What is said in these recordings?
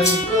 again.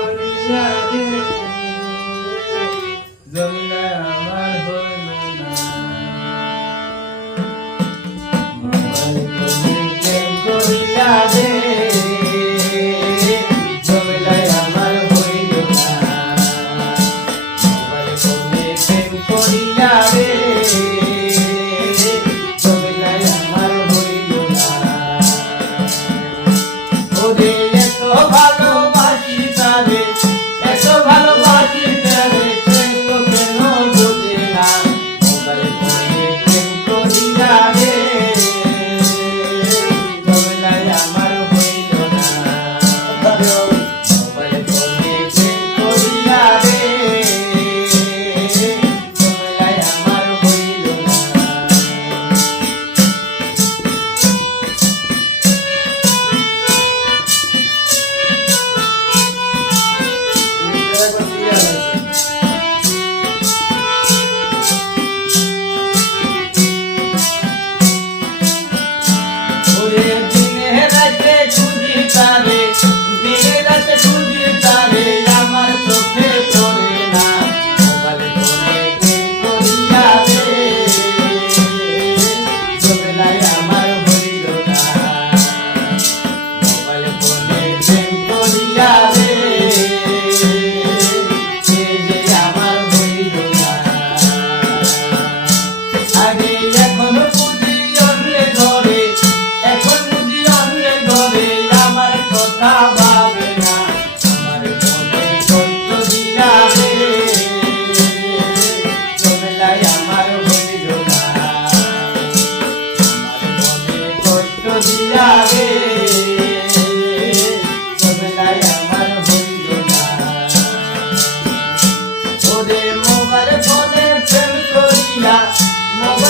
Mama.